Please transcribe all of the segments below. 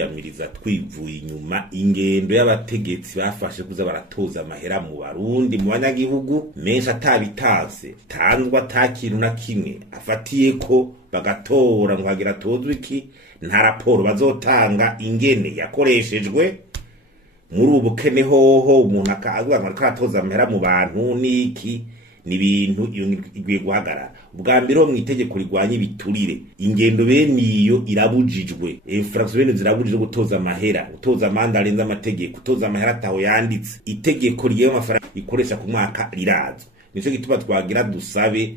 kwiyamiriza twivuye inyuma ingendo y'abategetsi bafashe kuza baratoza amahera mu Barundi mu banyagihugu menshi atabitanze tanzwa atakintu na kimwe afatiye ko bagatora ngo hagira tozwe iki nta raporo bazotanga ingene yakoreshejwe muri ubukene hoho umuntu akavuga ngo aratoza amahera mu bantu niki nibintu igwe guhagarara ubwa mbere mu itegeko rigwanye ibiturire ingendo bene iyo irabujijwe infraction bene zirabujijwe gutoza amahera gutoza amanda arenza amategeko gutoza amahera ataho yanditse itegeko rigiye amafaranga ikoresha ku mwaka rirazwe nico gituma twagira dusabe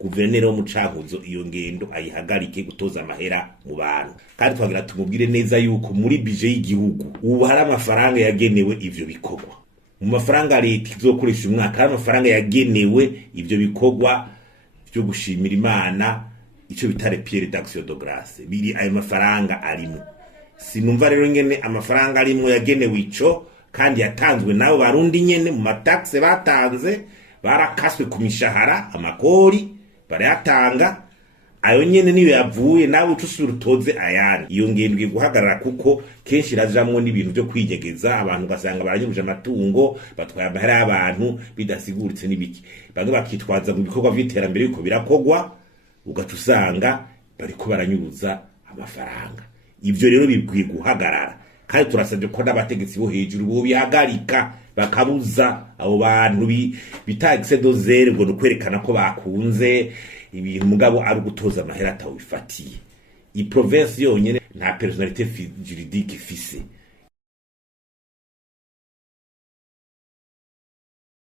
guverineri wo mu Cankuzo iyo ngendo ayihagarike gutoza amahera mu bantu kandi twagira tumubwire neza yuko muri bije y'igihugu ubu hari amafaranga yagenewe ivyo bikorwa mu mafaranga leta izokoresha umwaka hari amafaranga yagenewe ivyo bikorwa byo gushimira Imana ico bitare Pierre d'Action de Grâce biri ayo mafaranga arimo sinumva rero ngene amafaranga arimo yagenewe ico kandi yatanzwe nabo Barundi nyene mu mataxe batanze barakaswe ku mishahara amakori barayatanga ayo nyene niyo yavuye nawe utusura utoze ayandi iyo ngendwe guhagarara kuko kenshi rajamwe n'ibintu byo kwinyegeza abantu gasanga baranyubuje amatungo batwaye amahera y'abantu bidasiguritse nibiki bamwe bakitwaza mu bikorwa vy'iterambere biko birakogwa ugatusanga bariko baranyuruza amafaranga ivyo rero bibwiye guhagarara kandi turasabye ko n'abategetsi bo hejuru bo bihagarika bakabuza abo bantu bitagise dozere ngo nukwerekana ko bakunze ibintu mugabo ari gutoza amahera atawifatiye i province yonyene nta personnalité juridique ifise